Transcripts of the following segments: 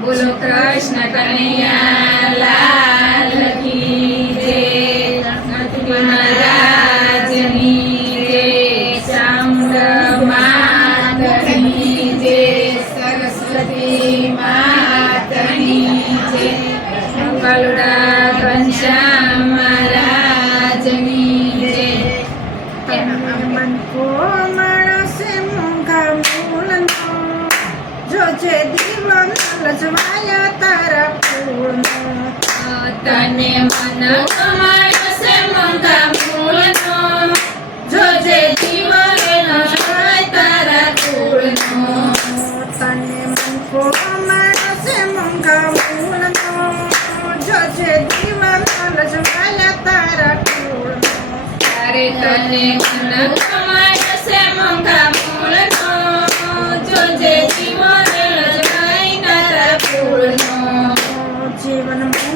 બોલો કૃષ્ણ કનૈયા, લાલ કી જય. મહારાજની જય. ચામુંડ માતની જય. સરસ્વતી માતની જય. મંગળુડા ઘનશ્યામ મહારાજની જય. મન કો માણસે મોંઘા મૂળનો જોજે દીવાન લજવાયા તારા ફૂલનો. તને મન કમાય મોંઘા મૂળનો જોજે જીવનનો જય તારા કુળનો તને મન કો માણસે મોંઘા મૂળનો જોજે દીવાન લજવાયા તારા ફૂલનો. તારે તને મન કમાડશે મોંઘા મૂળનો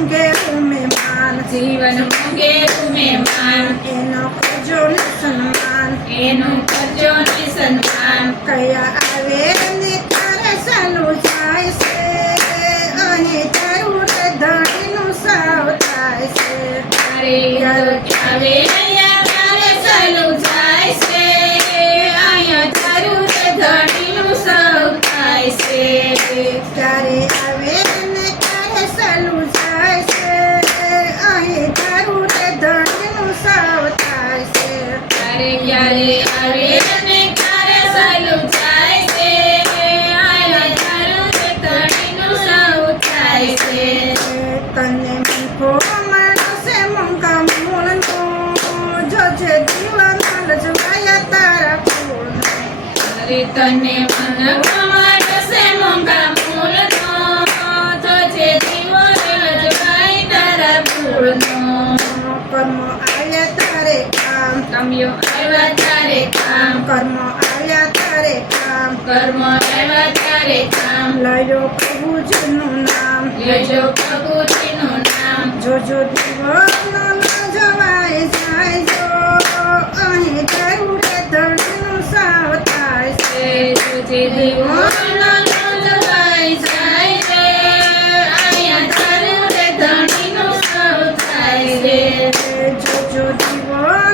મૂંગે તું માન જીવન મૂંગે તુમે માન એનો કરજો ને સન્માન એનો કરજો ને સન્માન કયા આવે ને તારે સાલું જાય છે અહીં તારું રે ધણીનું સાવ થાય છે તારે આવે તારે સલું જાય છે અહીંયા તારું તે સાવ થાય છે ત્યારે આવે તને મન કમાડશે મોંઘા મૂળનો. જોજે જીવો રજવાય તારા ફૂલનો. કર્મ આવ્યા તારે કામ. કમ્યો આવ્યા તારે કામ. કર્મ કર્મ એવા ચારે કામ. લયો પ્રભુજીનું નામ. લેજો પ્રભુજીનું નામ. જોજો દીવાનો ન જવાય જાય જો. અહીં તારું રે ધણીનું સાવ થાય છે. જોજે દીવાનો જવાય જાય છે. અહીંયા તારું રે ધણીનું સાવ થાય છે. જોજો દીવાનો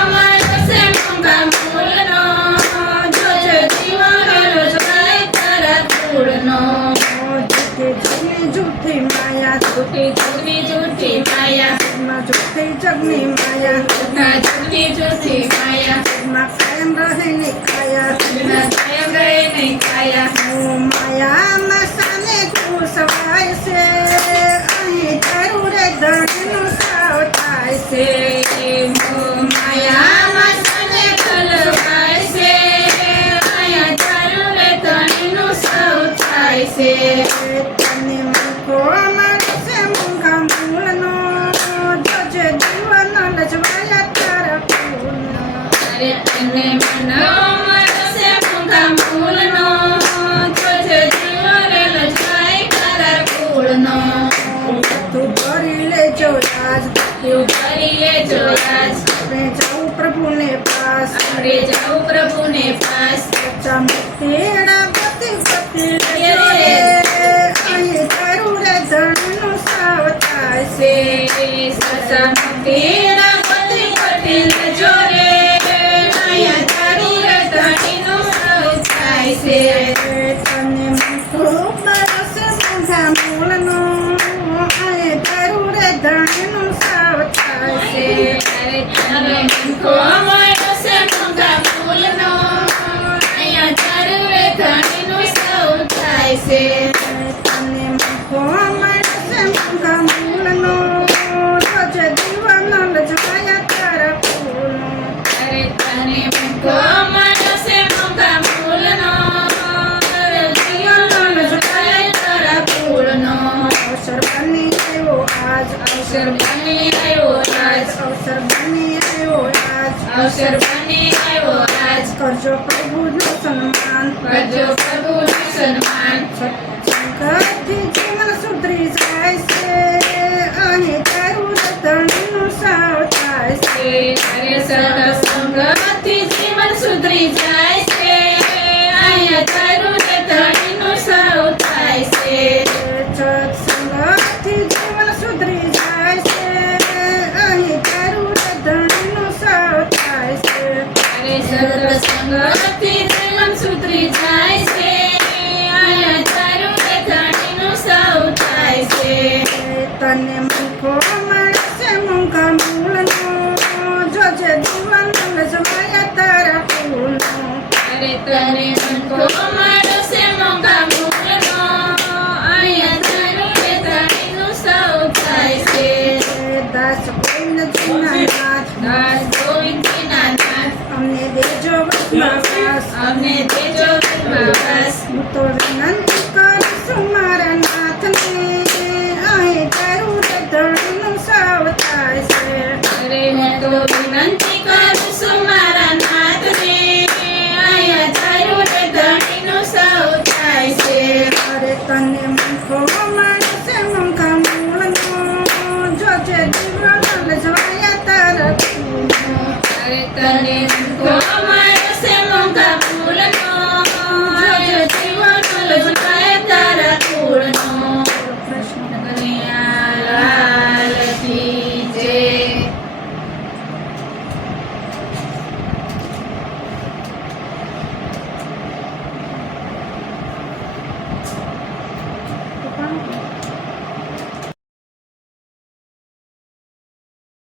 જગની માયા જૂઠા જૂઠી જૂઠી માયા માં કાયમ રહેલી કાયા જૂઠા કાયમ રહે નહીં કાયા હું માયામાં સામે ઘૂસવાય છે અહીં તારું રે ધણીનું સાવ થાય છે આજ તું કરીએ જો આપણે પ્રભુને પાસ. આપણે જાઉં પ્રભુને પાસ. ચમકેડા પતિ લેજો રે અહીં તારું રે ધણનું સાવ થાય છે તેરા પતિ પતિ લજો રે. અહીંયા તારું રે ધણીનું થાય છે. અવસર બની આવ્યો આજ અવસર બની આવ્યો આજ. અવસર બની આવ્યો આજ. કરજો પ્રભુનું સન્માન. કરજો પ્રભુનું સન્માન. સત્સંગથી જીવન સુધરી જાય છે. અને તારું રતનનું સાવ થાય છે. સત્સંગથી જીવન સુધરી જાય તને મૂકો મળશે Torres.